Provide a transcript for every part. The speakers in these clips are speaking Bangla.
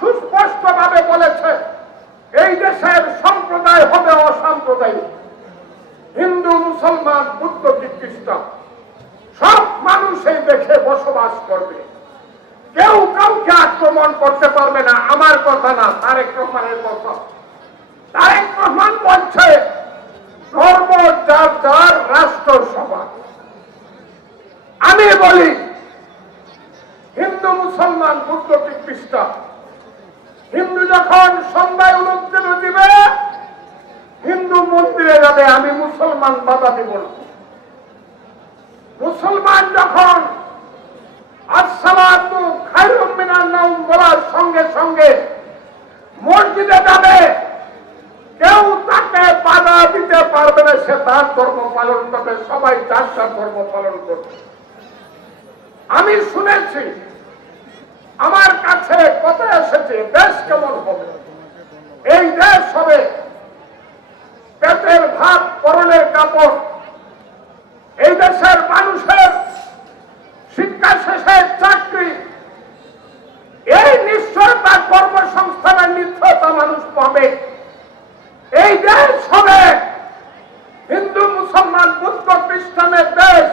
সুস্পষ্ট ভাবে বলেছে, এই দেশের সম্প্রদায় হবে অসাম্প্রদায়িক। হিন্দু, মুসলমান, বুদ্ধ খ্রিস্টান সব মানুষ এই দেশে বসবাস করবে। কেউ কাউকে আক্রমণ করতে পারবে না, আমার কথা না, তারেক রহমানের কথা। তারেক রহমান বলছে ধর্ম যার যার রাষ্ট্র সভা আমি বলি হিন্দু মুসলমান বুদ্ধ খ্রিস্টান হিন্দু যখন সন্ধ্যায় উন্নতির দিবে হিন্দু মন্দিরে যাবে, আমি মুসলমান বাধা দিব না। মুসলমান যখন সঙ্গে সঙ্গে মসজিদে যাবে, কেউ তাকে বাধা দিতে পারবে না, সে তার ধর্ম পালন করবে, সবাই তার ধর্ম পালন করবে। আমি শুনেছি এসেছে দেশ কেমন হবে? এই দেশ হবে পেটের ভাত, পরনের কাপড়। এই দেশের মানুষের শিক্ষা শেষে চাকরি। এই নিশ্চয়তা কর্মসংস্থানের নিশ্চয়তা মানুষ পাবে। এই দেশ হবে হিন্দু, মুসলমান, বুদ্ধ খ্রিস্টানের দেশ।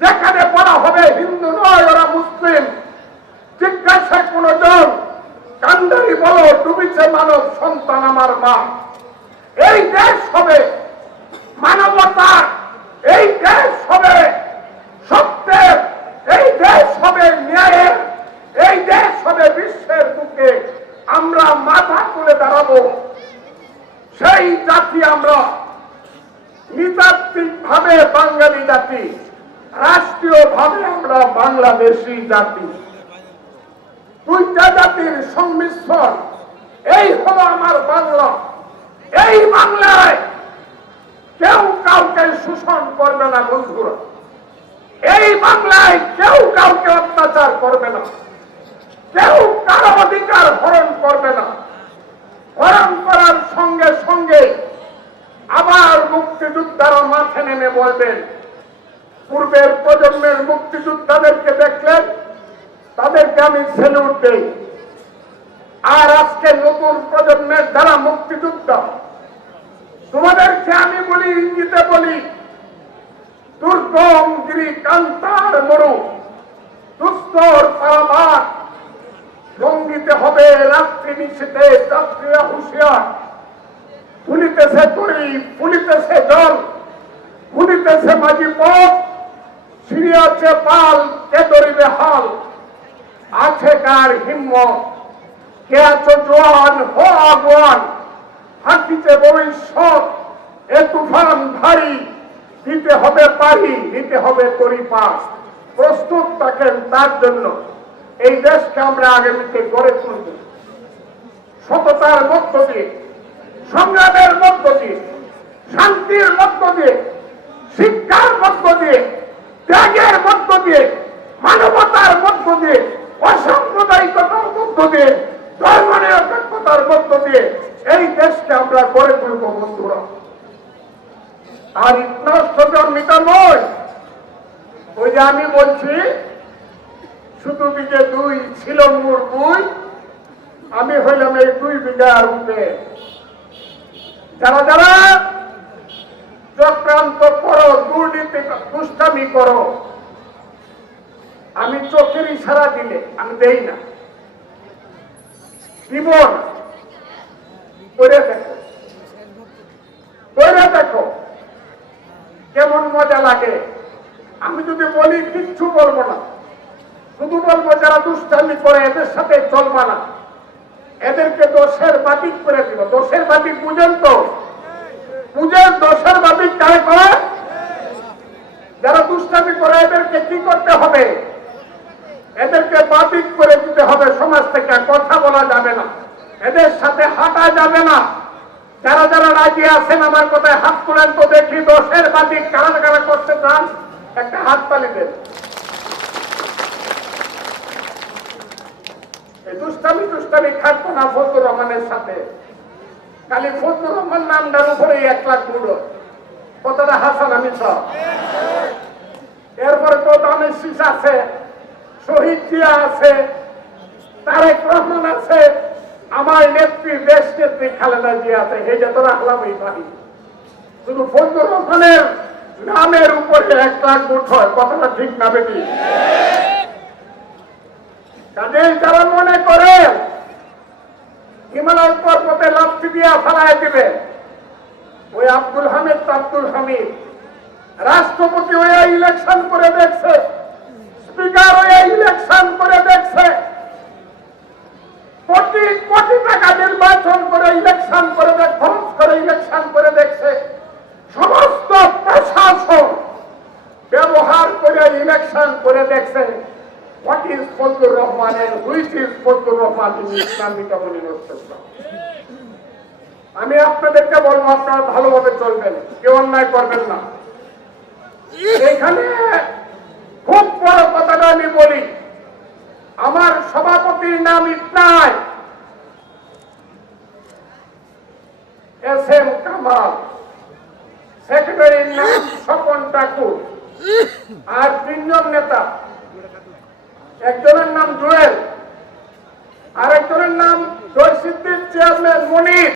যেখানে বলা হবে হিন্দু নয়, ওরা মুসলিম। বলো মানব সন্তান আমার মা। এই দেশ হবে মানবতা এই দেশ হবে সত্যের, এই দেশ হবে ন্যায়ের, এই দেশ হবে বিশ্বের বুকে আমরা মাথা তুলে দাঁড়াবো। সেই জাতি আমরা নৃতাত্ত্বিক ভাবে বাঙালি জাতি রাষ্ট্রীয় ভাবে আমরা বাংলাদেশি জাতি। দুইটা জাতির সংমিশ্রণ এই হলো আমার বাংলা। এই বাংলায় কেউ কাউকে শোষণ করবে না, বন্ধুরা। এই বাংলায় কেউ কাউকে অত্যাচার করবে না। কেউ কারও অধিকার হরণ করবে না। হরণ করার সঙ্গে সঙ্গে আবার মুক্তিযোদ্ধারা মাঠে নেমে বলবেন, পূর্বের প্রজন্মের মুক্তিযোদ্ধাদেরকে দেখলেন, তাদেরকে আমি সেলুট দেই। আর আজকে নতুন প্রজন্মের দ্বারা মুক্তিযোদ্ধা। তোমাদেরকে আমি বলি, ইঙ্গিতে বলি দুর্গম গিরি কান্তার মরু দুস্তর পারাবার। লঙ্গিতে হবে রাত্রি নিশীতে যাত্রীরা হুঁশিয়ার। ফুলিতেছে তরি ফুলিতেছে জল ফুলিতেছে মাঝি পথ সিরিয়াছে পাল, কে ধরিবে হাল? আছে কার হিম্মত? তুফান ভারী দিতে হবে পারি হবে প্রস্তুত থাকেন তার জন্য। এই দেশকে আমরা আগামীতে গড়ে তুলব। সততার মধ্য দিয়ে, সংগ্রামের মধ্য দিয়ে, শান্তির মধ্য দিয়ে শিক্ষার মধ্য দিয়ে ত্যাগের মধ্য দিয়ে মানবতার মধ্য দিয়ে অসাম্প্রদায়িকতার মধ্য দিয়ে ধর্মনিরপেক্ষতার মধ্য দিয়ে এই দেশকে আমরা গড়ে তুলব, বন্ধুরা। আর নষ্ট জন্মিত নয় ওই যে আমি বলছি, শুধু বিঘে দুই ছিল মোর দুই, আমি হইলাম এই দুই বিঘার উঠে যারা যারা চক্রান্ত করো, দুর্নীতি দুষ্টামি করো, আমি চোখের ইশারা দিলে, আমি দেই না। দিব না। করে দেখো। কেমন মজা লাগে। আমি যদি বলি, কিচ্ছু বলব না। শুধু বলব, যারা দুষ্টামি করে, এদের সাথে চলবা না। এদেরকে দোষের বাতিক করে দিব। দোষের বাতিক বুঝেন তো? বুঝেন, দোষের বাতিক কারে করে? যারা দুষ্টামি করে, এদেরকে কি করতে হবে এদেরকে বাতিক করে দিতে হবে সমাজ থেকে কথা বলা যাবে না এদের সাথে হাঁটা যাবে না। যারা যারা রাজি আছেন, আমার কথায় হাত তোলেন তো দেখি দোষের বাতিক কারা কারা করতে চান। একটা হাত তালি দেন। দুষ্টামি না ফজলুর রহমানের সাথে। খালি ফজলুর রহমান উপরে এক লাখ মুড়ো কতটা হাসান আমি সব এরপরে তো দামের আছে, শহীদ জিয়া আছে, তারেক রহমান আছে আমার নেত্রী দেশ নেত্রী খালেদা জিয়া আছে হেজে তো রাখলামই ভাই শুধু ফজলুর রহমানের নামের উপরে এক লাখ ভোট হয়, কথাটা ঠিক না বেটি? কাজেই যারা মনে করে, হিমালয় পর্বতে লাফি দিয়া ফেলায় দিবে। ওই আব্দুল হামিদ আব্দুল হামিদ। রাষ্ট্রপতি ওই ইলেকশন করে দেখছে। স্পিকার ওই ইলেকশন করে দেখছে। কোটি টাকা নির্বাচন করে ইলেকশন করে খরচ করে ইলেকশন করে দেখছে। সমস্ত প্রশাসন ব্যবহার করে ইলেকশন করে দেখছে। হোয়াট ইজ ফজলুর রহমানের which is Fazlur Rahman Islamic আমি আপনাদেরকে বলব, আপনারা ভালোভাবে চলবেন, কেউ অন্যায় করবেন না। এখানে খুব বড় কথাটা আমি বলি, আমার সভাপতির নাম ইতনায় কামাল সেক্রেটারির নাম স্বপন ঠাকুর। আর তিনজন নেতা। একজনের নাম জুয়েল, আরেকজনের নাম জয়সিদ্দির চেয়ারম্যান মনির।